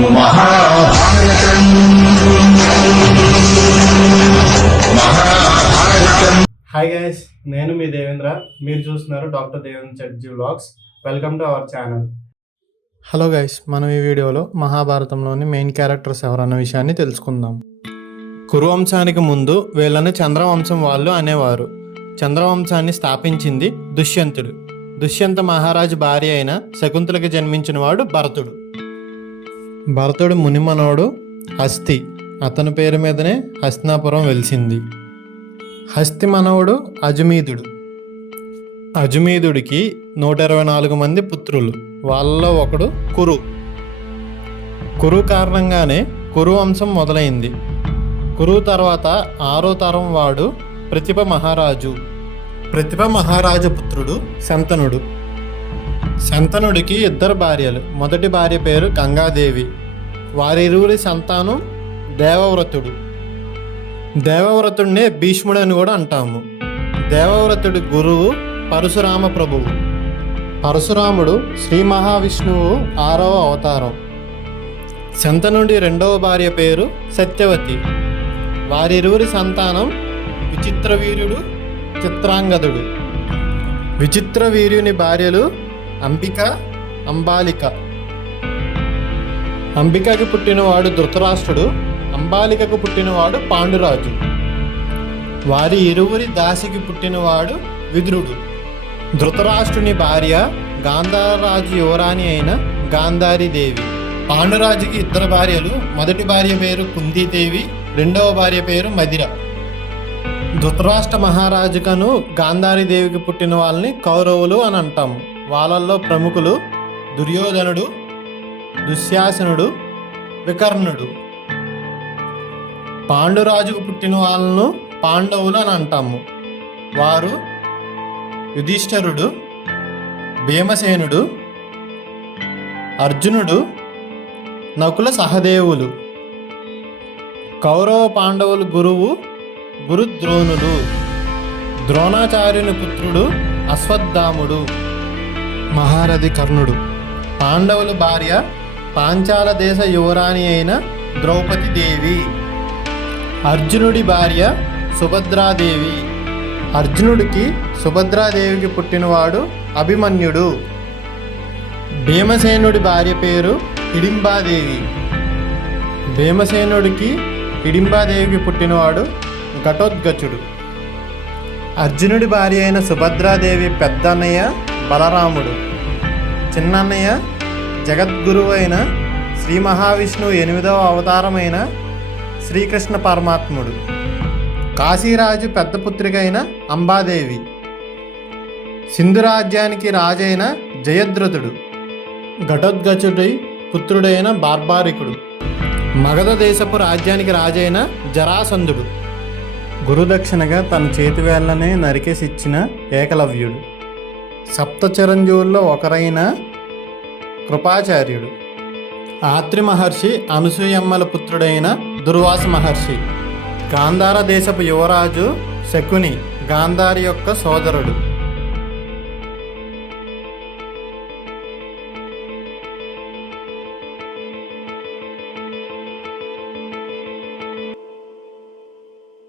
Mahabharatam hi guys, నేను మీ దేవేంద్ర. మీరు చూస్తున్నారు డాక్టర్ దేవేంద్ర చర్జీ vlogs. Welcome to our channel. Hello guys, మనం ఈ వీడియోలో మహాభారతంలోని మెయిన్ క్యారెక్టర్స్ ఎవరన్న విషయాన్ని తెలుసుకుందాం. కురువంశానికి ముందు వీళ్ళని చంద్రవంశం వాళ్ళు అనేవారు. చంద్రవంశాన్ని స్థాపించింది దుష్యంతుడు. దుష్యంత మహారాజు భార్య అయిన శకుంతలకి జన్మించిన వాడు భరతుడు. భరతుడు మునిమనోడు హస్తి. అతని పేరు మీదనే హస్తినాపురం వెలిసింది. హస్తి మనవుడు అజుమీదుడు. అజుమీదుడికి 124 మంది పుత్రులు. వాళ్ళలో ఒకడు కురు. కురు కారణంగానే కురు వంశం మొదలైంది. కురు తర్వాత 6వ తరం వాడు ప్రతిభ మహారాజు. ప్రతిభ మహారాజు పుత్రుడు శంతనుడు. శంతనుడికి 2 భార్యలు. మొదటి భార్య పేరు గంగాదేవి. వారిరువురి సంతానం దేవవ్రతుడు. దేవవ్రతుడినే భీష్ముడు అని కూడా అంటాము. దేవవ్రతుడి గురువు పరశురామ ప్రభువు. పరశురాముడు శ్రీ మహావిష్ణువు 6వ అవతారం. శంతనుడి 2వ భార్య పేరు సత్యవతి. వారిరువురి సంతానం విచిత్రవీర్యుడు, చిత్రాంగదుడు. విచిత్రవీర్యుని భార్యలు అంబిక, అంబాలిక. అంబికకి పుట్టినవాడు ధృతరాష్ట్రుడు. అంబాలికకు పుట్టినవాడు పాండురాజు. వారి ఇరువురి దాసికి పుట్టినవాడు విదురుడు. ధృతరాష్ట్రుని భార్య గాంధారరాజు యువరాణి అయిన గాంధారీదేవి. పాండురాజుకి 2 భార్యలు. మొదటి భార్య పేరు కుందీదేవి, 2వ భార్య పేరు మదిర. ధృతరాష్ట్ర మహారాజుకను గాంధారీదేవికి పుట్టిన వాళ్ళని కౌరవులు అని అంటాము. వాళ్ళల్లో ప్రముఖులు దుర్యోధనుడు, దుశ్శాసనుడు, వికర్ణుడు. పాండురాజుకు పుట్టిన వాళ్ళను పాండవులు అని అంటాము. వారు యుధిష్ఠిరుడు, భీమసేనుడు, అర్జునుడు, నకుల సహదేవులు. కౌరవ పాండవులు గురువు గురుద్రోణుడు. ద్రోణాచార్యుని పుత్రుడు అశ్వత్థాముడు. మహారథి కర్ణుడు. పాండవుల భార్య పాంచాల దేశ యువరాణి అయిన ద్రౌపది దేవి. అర్జునుడి భార్య సుభద్రాదేవి. అర్జునుడికి సుభద్రాదేవికి పుట్టినవాడు అభిమన్యుడు. భీమసేనుడి భార్య పేరు హిడింబాదేవి. భీమసేనుడికి హిడింబాదేవికి పుట్టినవాడు ఘటోత్కచుడు. అర్జునుడి భార్య అయిన సుభద్రాదేవి పెద్దన్నయ్య బలరాముడు. చిన్నన్నయ్య జగద్గురువు అయిన శ్రీ మహావిష్ణువు 8వ అవతారమైన శ్రీకృష్ణ పరమాత్ముడు. కాశీరాజు పెద్ద పుత్రిక అయిన అంబాదేవి. సింధు రాజ్యానికి రాజైన జయద్రథుడు. ఘటోత్కచుడి పుత్రుడైన బార్బారికుడు. మగధ దేశపు రాజ్యానికి రాజైన జరాసంధుడు. గురుదక్షిణగా తన చేతివేళ్లనే నరికేసి ఇచ్చిన ఏకలవ్యుడు. సప్త చిరంజీవుల్లో ఒకరైన కృపాచార్యుడు. ఆత్రి మహర్షి అనసూయమ్మల పుత్రుడైన దుర్వాస మహర్షి. గాంధార దేశపు యువరాజు శకుని గాంధారి యొక్క సోదరుడు.